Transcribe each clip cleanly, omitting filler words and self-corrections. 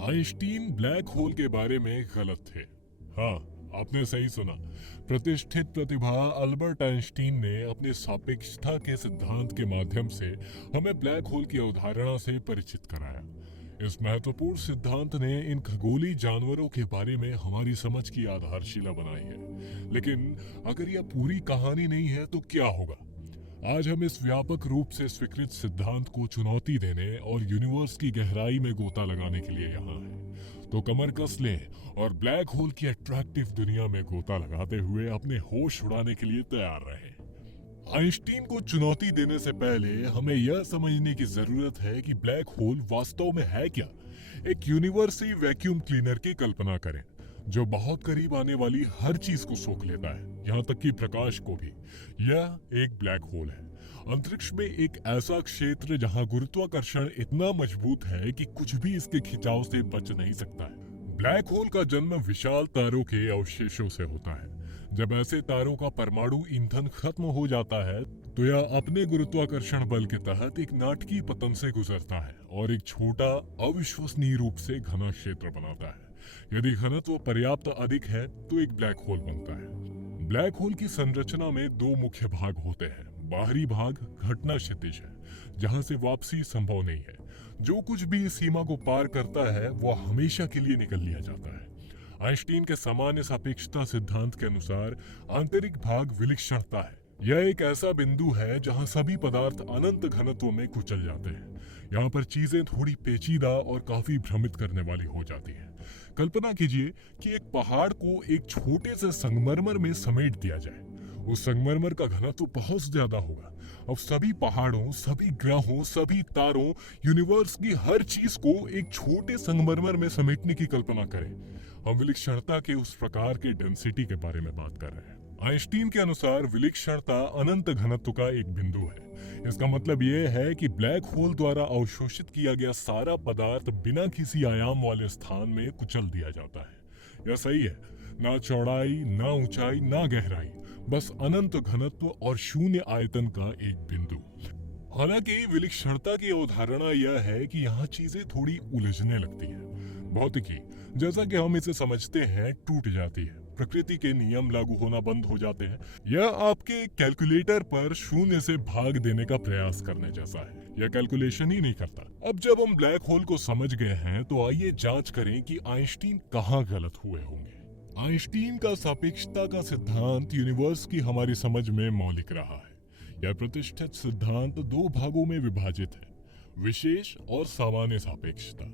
Einstein black hole के बारे में गलत थे। हाँ, आपने सही सुना। प्रतिष्ठित प्रतिभा अल्बर्ट आइंस्टीन ने अपने सापेक्षता के सिद्धांत के माध्यम से हमें ब्लैक होल की अवधारणा से परिचित कराया। इस महत्वपूर्ण सिद्धांत ने इन खगोलीय जानवरों के बारे में हमारी समझ की आधारशिला बनाई है। लेकिन अगर यह पूरी कहानी नहीं है तो क्या होगा? आज हम इस व्यापक रूप से स्वीकृत सिद्धांत को चुनौती देने और यूनिवर्स की गहराई में गोता लगाने के लिए यहाँ हैं। तो कमर कस लें और ब्लैक होल की अट्रैक्टिव दुनिया में गोता लगाते हुए अपने होश उड़ाने के लिए तैयार रहें। आइंस्टीन को चुनौती देने से पहले हमें यह समझने की जरूरत है कि ब्लैक होल वास्तव में है क्या। एक यूनिवर्सली वैक्यूम क्लीनर की कल्पना करें जो बहुत करीब आने वाली हर चीज को सोख लेता है, यहाँ तक कि प्रकाश को भी। यह एक ब्लैक होल है, अंतरिक्ष में एक ऐसा क्षेत्र जहाँ गुरुत्वाकर्षण इतना मजबूत है कि कुछ भी इसके खिंचाव से बच नहीं सकता है। ब्लैक होल का जन्म विशाल तारों के अवशेषों से होता है। जब ऐसे तारों का परमाणु ईंधन खत्म हो जाता है तो यह अपने गुरुत्वाकर्षण बल के तहत एक नाटकीय पतन से गुजरता है और एक छोटा अविश्वसनीय रूप से घना क्षेत्र बनाता है। यदि घनत्व पर्याप्त अधिक है तो एक ब्लैक होल बनता है। ब्लैक होल की संरचना में दो मुख्य भाग होते हैं। बाहरी भाग घटना क्षितिज है, जहां से वापसी संभव नहीं है। जो कुछ भी इस सीमा को पार करता है वह हमेशा के लिए निकल लिया जाता है। आइंस्टीन के सामान्य सापेक्षता सिद्धांत के अनुसार आंतरिक भाग विलक्षणता है। यह एक ऐसा बिंदु है जहां सभी पदार्थ अनंत घनत्व में कुचल जाते हैं। यहाँ पर चीजें थोड़ी पेचीदा और काफी भ्रमित करने वाली हो जाती हैं। कल्पना कीजिए कि एक पहाड़ को एक छोटे से संगमरमर में समेट दिया जाए। उस संगमरमर का घनत्व बहुत ज्यादा होगा। अब सभी पहाड़ों, सभी ग्रहों, सभी तारों, यूनिवर्स की हर चीज को एक छोटे संगमरमर में समेटने की कल्पना करें। हम विलक्षणता के उस प्रकार के डेंसिटी के बारे में बात कर रहे हैं। आइंस्टीन के अनुसार विलक्षणता अनंत घनत्व का एक बिंदु है। इसका मतलब यह है कि ब्लैक होल द्वारा अवशोषित किया गया सारा पदार्थ बिना किसी आयाम वाले स्थान में कुचल दिया जाता है। यह सही है। ना चौड़ाई, ना ऊंचाई, ना गहराई, बस अनंत घनत्व और शून्य आयतन का एक बिंदु। हालांकि विलक्षणता की अवधारणा यह है कि यहाँ चीजें थोड़ी उलझने लगती हैं। भौतिकी जैसा कि हम इसे समझते हैं टूट जाती है। प्रकृति के नियम लागू होना बंद हो जाते हैं। यह आपके कैलकुलेटर पर शून्य से भाग देने का प्रयास करने जैसा है। यह कैलकुलेशन ही नहीं करता। अब जब हम ब्लैक होल को समझ गए हैं तो आइए जांच करें कि आइंस्टीन कहाँ गलत हुए होंगे। आइंस्टीन का सापेक्षता का सिद्धांत यूनिवर्स की हमारी समझ में मौलिक रहा है। यह प्रतिष्ठित सिद्धांत दो भागों में विभाजित है, विशेष और सामान्य सापेक्षता,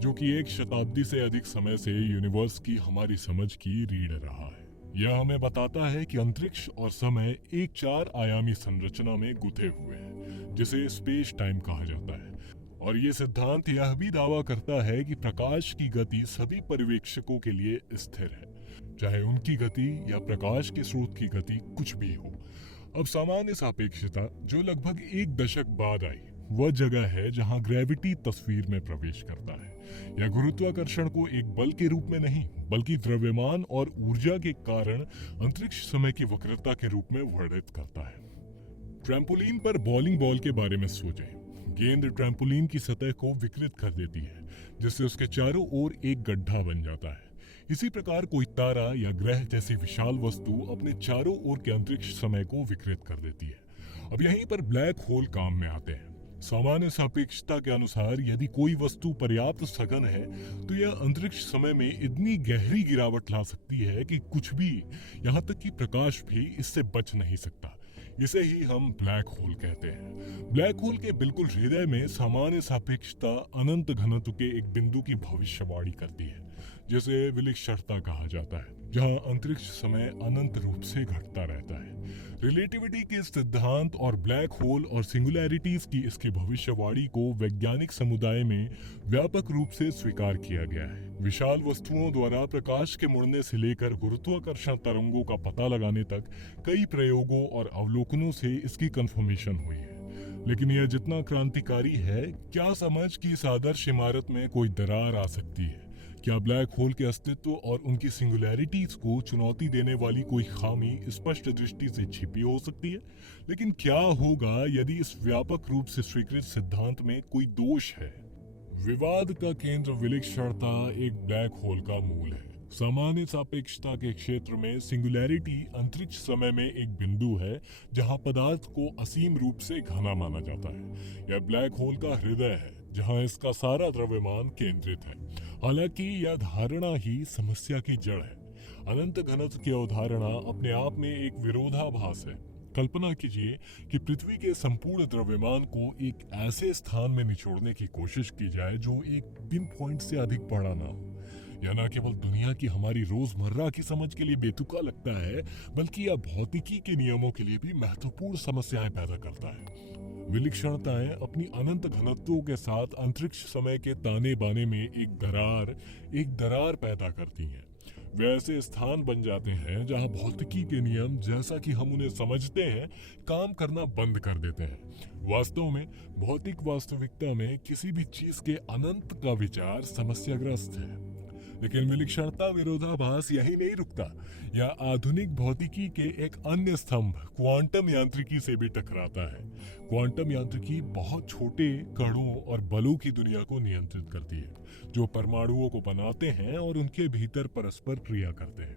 जो कि एक शताब्दी से अधिक समय से यूनिवर्स की हमारी समझ की रीढ़ रहा है। यह हमें बताता है कि अंतरिक्ष और समय एक चार आयामी संरचना में गुथे हुए हैं, जिसे स्पेस टाइम कहा जाता है। और ये सिद्धांत यह भी दावा करता है कि प्रकाश की गति सभी पर्यवेक्षकों के लिए स्थिर है, चाहे उनकी गति या प्रकाश के स्रोत की गति कुछ भी हो। अब सामान्य सापेक्षता, जो लगभग एक दशक बाद आई, वह जगह है जहां ग्रेविटी तस्वीर में प्रवेश करता है। यह गुरुत्वाकर्षण को एक बल के रूप में नहीं, बल्कि द्रव्यमान और ऊर्जा के कारण अंतरिक्ष समय की वक्रता के रूप में वर्णित करता है। ट्रैम्पोलिन पर बॉलिंग बॉल के बारे में सोचें। गेंद ट्रैम्पोलिन की सतह को विकृत कर देती है, जिससे उसके चारों ओर एक गड्ढा बन जाता है। इसी प्रकार कोई तारा या ग्रह जैसी विशाल वस्तु अपने चारों ओर के अंतरिक्ष समय को विकृत कर देती है। अब यहीं पर ब्लैक होल काम में आते हैं। सामान्य सापेक्षता के अनुसार यदि कोई वस्तु पर्याप्त सघन है तो यह अंतरिक्ष समय में इतनी गहरी गिरावट ला सकती है कि कुछ भी, यहाँ तक कि प्रकाश भी, इससे बच नहीं सकता। इसे ही हम ब्लैक होल कहते हैं। ब्लैक होल के बिल्कुल हृदय में सामान्य सापेक्षता अनंत घनत्व के एक बिंदु की भविष्यवाणी करती है, जिसे विलक्षणता कहा जाता है, जहां अंतरिक्ष समय अनंत रूप से घटता रहता है। रिलेटिविटी के सिद्धांत और ब्लैक होल और सिंगुलैरिटीज की इसकी भविष्यवाणी को वैज्ञानिक समुदाय में व्यापक रूप से स्वीकार किया गया है। विशाल वस्तुओं द्वारा प्रकाश के मुड़ने से लेकर गुरुत्वाकर्षण तरंगों का पता लगाने तक कई प्रयोगों और अवलोकनों से इसकी कंफर्मेशन हुई है। लेकिन यह जितना क्रांतिकारी है, क्या समझ कि इस आदर्श इमारत में कोई दरार आ सकती है? क्या ब्लैक होल के अस्तित्व और उनकी सिंगुलैरिटीज को चुनौती देने वाली कोई खामी स्पष्ट दृष्टि से छिपी हो सकती है? लेकिन क्या होगा यदि इस व्यापक रूप से स्वीकृत सिद्धांत में कोई दोष है? विवाद का केंद्र विलक्षणता एक ब्लैक होल का मूल है। सामान्य सापेक्षता के क्षेत्र में सिंगुलैरिटी अंतरिक्ष समय में एक बिंदु है जहां पदार्थ को असीम रूप से घना माना जाता है। यह ब्लैक होल का हृदय है जहां इसका सारा द्रव्यमान केंद्रित है। हालांकि यह धारणा ही समस्या की जड़ है। अनंत घनत्व की अवधारणा अपने आप में एक विरोधाभास है। कल्पना कीजिए कि पृथ्वी के संपूर्ण द्रव्यमान को एक ऐसे स्थान में निचोड़ने की कोशिश की जाए जो एक पिन पॉइंट से अधिक बड़ा ना हो। यह न केवल दुनिया की हमारी रोजमर्रा की समझ के लिए बेतुका लगता है, बल्कि यह भौतिकी के नियमों के लिए भी महत्वपूर्ण समस्याएं पैदा करता है। विलक्षणताएं अपनी अनंत घनत्वों के साथ अंतरिक्ष समय के ताने बाने में एक दरार पैदा करती हैं। वे ऐसे स्थान बन जाते हैं जहां भौतिकी के नियम जैसा कि हम उन्हें समझते हैं काम करना बंद कर देते हैं। वास्तव में भौतिक वास्तविकता में किसी भी चीज के अनंत का विचार समस्याग्रस्त है। लेकिन विलक्षणता विरोधाभास यही नहीं रुकता। यह आधुनिक भौतिकी के एक अन्य स्तंभ क्वांटम यांत्रिकी से भी टकराता है। क्वांटम यांत्रिकी बहुत छोटे कणों और बलों की दुनिया को नियंत्रित करती है जो परमाणुओं को बनाते हैं और उनके भीतर परस्पर क्रिया करते हैं।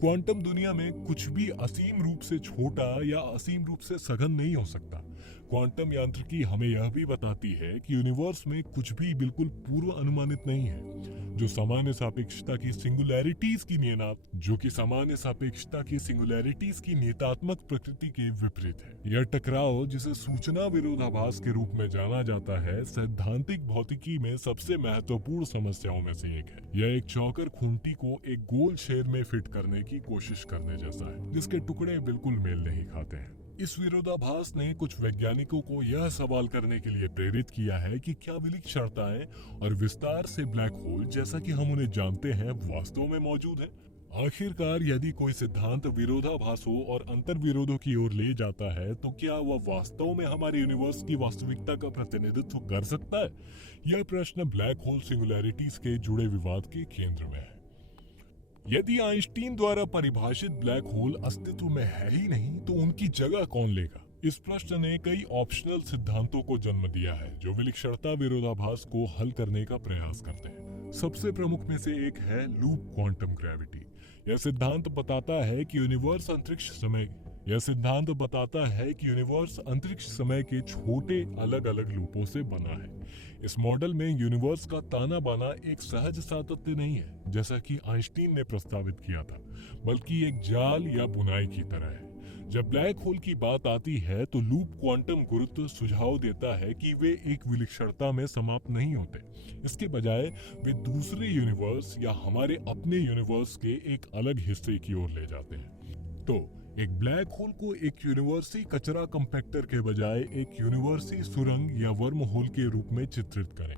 क्वांटम दुनिया में कुछ भी असीम रूप से छोटा या असीम रूप से सघन नहीं हो सकता। क्वांटम यांत्रिकी हमें यह भी बताती है कि यूनिवर्स में कुछ भी बिल्कुल पूर्व अनुमानित नहीं है, जो सामान्य सापेक्षता की सिंगुलैरिटीज की नियतात्मक प्रकृति के विपरीत है। यह टकराव, जिसे सूचना विरोधाभास के रूप में जाना जाता है, सैद्धांतिक भौतिकी में सबसे महत्वपूर्ण समस्याओं में से एक है। यह एक चौकर खूंटी को एक गोल छेद में फिट करने की कोशिश करने जैसा है, जिसके टुकड़े बिल्कुल मेल नहीं खाते हैं। इस विरोधाभास ने कुछ वैज्ञानिकों को यह सवाल करने के लिए प्रेरित किया है कि क्या विलक्षणताएं और विस्तार से ब्लैक होल जैसा कि हम उन्हें जानते हैं वास्तव में मौजूद है। आखिरकार यदि कोई सिद्धांत विरोधाभासों और अंतर्विरोधों की ओर ले जाता है तो क्या वह वास्तव में हमारे यूनिवर्स की वास्तविकता का प्रतिनिधित्व कर सकता है? यह प्रश्न ब्लैक होल सिंगुलैरिटीज के जुड़े विवाद के केंद्र में है। यदि आइंस्टीन द्वारा परिभाषित ब्लैक होल अस्तित्व में है ही नहीं तो उनकी जगह कौन लेगा? इस प्रश्न ने कई ऑप्शनल सिद्धांतों को जन्म दिया है जो विलक्षणता विरोधाभास को हल करने का प्रयास करते हैं। सबसे प्रमुख में से एक है लूप क्वांटम ग्रेविटी। यह सिद्धांत बताता है कि यूनिवर्स अंतरिक्ष समय के छोटे अलग अलग लूपों से बना है। इस मॉडल में यूनिवर्स का ताना बाना एक सहज सातत्य नहीं है जैसा कि आइंस्टीन ने प्रस्तावित किया था, बल्कि एक जाल या बुनाई की तरह है। जब ब्लैक होल की बात आती है तो लूप क्वांटम गुरुत्व सुझाव देता है कि वे एक विलक्षणता में समाप्त नहीं होते। इसके बजाय वे दूसरे यूनिवर्स या हमारे अपने यूनिवर्स के एक अलग हिस्से की ओर ले जाते हैं। तो एक ब्लैक होल को एक यूनिवर्सी कचरा कंपैक्टर के बजाय एक यूनिवर्सी सुरंग या वर्म होल के रूप में चित्रित करें।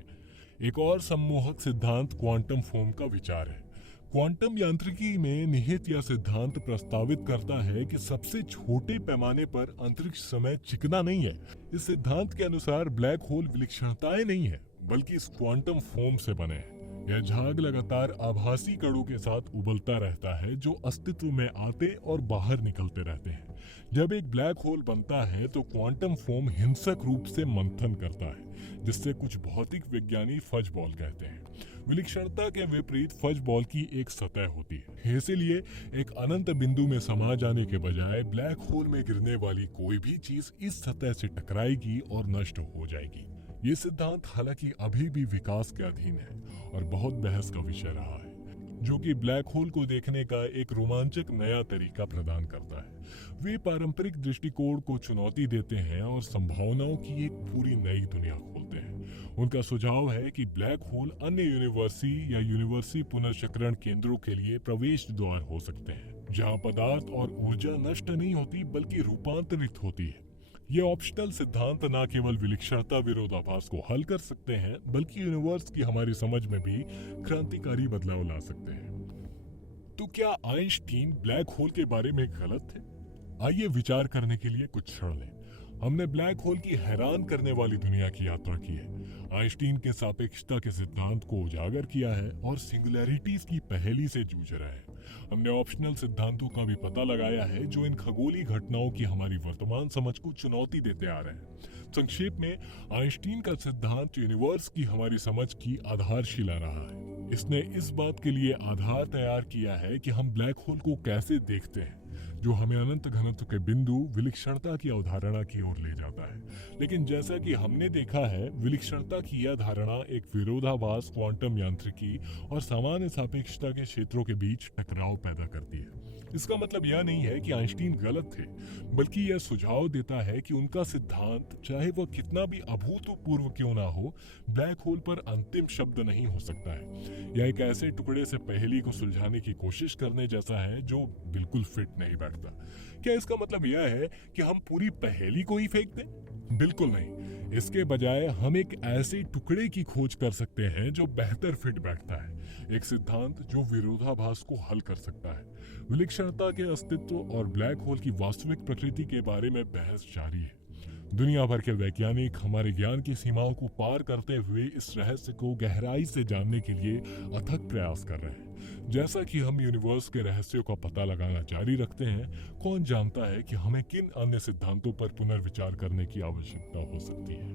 एक और सम्मोहक सिद्धांत क्वांटम फोम का विचार है। क्वांटम यांत्रिकी में निहित यह सिद्धांत प्रस्तावित करता है कि सबसे छोटे पैमाने पर अंतरिक्ष समय चिकना नहीं है। इस सिद्धांत के अनुसार ब्लैक होल विलक्षणताएं नहीं है, बल्कि इस क्वांटम फोम से बने हैं। यह झाग लगातार आभासी कणों के साथ उबलता रहता है जो अस्तित्व में आते और बाहर निकलते रहते हैं। जब एक ब्लैक होल बनता है तो क्वांटम फोम हिंसक रूप से मंथन करता है, जिससे कुछ भौतिक विज्ञानी फज बॉल कहते हैं। विलक्षणता के विपरीत फज बॉल की एक सतह होती है, इसलिए एक अनंत बिंदु में समा जाने के बजाय ब्लैक होल में गिरने वाली कोई भी चीज इस सतह से टकराएगी और नष्ट हो जाएगी। ये सिद्धांत हालांकि अभी भी विकास के अधीन है और बहुत बहस का विषय रहा है, जो कि ब्लैक होल को देखने का एक रोमांचक नया तरीका प्रदान करता है। वे पारंपरिक दृष्टिकोण को चुनौती देते हैं और संभावनाओं की एक पूरी नई दुनिया खोलते हैं। उनका सुझाव है कि ब्लैक होल अन्य यूनिवर्सी पुनर्चक्रण केंद्रों के लिए प्रवेश द्वार हो सकते हैं, जहां पदार्थ और ऊर्जा नष्ट नहीं होती बल्कि रूपांतरित होती है। ये ऑप्शनल सिद्धांत न केवल विलक्षणता विरोधाभास को हल कर सकते हैं, बल्कि यूनिवर्स की हमारी समझ में भी क्रांतिकारी बदलाव ला सकते हैं। तो क्या आइंस्टीन ब्लैक होल के बारे में गलत थे? आइए विचार करने के लिए कुछ क्षण लें। हमने ब्लैक होल की हैरान करने वाली दुनिया की यात्रा की है, आइंस्टीन के सापेक्षता के सिद्धांत को उजागर किया है और सिंगुलैरिटीज की पहेली से जूझ रहे हैं। हमने ऑप्शनल सिद्धांतों का भी पता लगाया है जो इन खगोलीय घटनाओं की हमारी वर्तमान समझ को चुनौती देते आ रहे हैं। संक्षेप में, आइंस्टीन का सिद्धांत यूनिवर्स की हमारी समझ की आधारशिला रहा है। इसने इस बात के लिए आधार तैयार किया है कि हम ब्लैक होल को कैसे देखते हैं, जो हमें अनंत घनत्व के बिंदु विलक्षणता की अवधारणा की ओर ले जाता है। लेकिन जैसा कि हमने देखा है, विलक्षणता की यह धारणा एक विरोधाभास क्वांटम यांत्रिकी और सामान्य सापेक्षता के क्षेत्रों के बीच टकराव पैदा करती है। इसका मतलब यह नहीं है कि आइंस्टीन गलत थे, बल्कि यह सुझाव देता है कि उनका सिद्धांत, चाहे वह कितना भी अभूतपूर्व क्यों ना हो, ब्लैक होल पर अंतिम शब्द नहीं हो सकता है। यह एक ऐसे टुकड़े से पहेली को सुलझाने की कोशिश करने जैसा है जो बिल्कुल फिट नहीं बैठता। क्या इसका मतलब यह है कि हम पूरी पहेली को ही फेंक दें? बिल्कुल नहीं। इसके बजाय हम एक ऐसे टुकड़े की खोज कर सकते हैं जो बेहतर फिट बैठता है, एक सिद्धांत जो विरोधाभास को हल कर सकता है। विलक्षणता के अस्तित्व और ब्लैक होल की वास्तविक प्रकृति के बारे में बहस जारी है। दुनिया भर के वैज्ञानिक हमारे ज्ञान की सीमाओं को पार करते हुए इस रहस्य को गहराई से जानने के लिए अथक प्रयास कर रहे हैं। जैसा कि हम यूनिवर्स के रहस्यों का पता लगाना जारी रखते हैं, कौन जानता है कि हमें किन अन्य सिद्धांतों पर पुनर्विचार करने की आवश्यकता हो सकती है।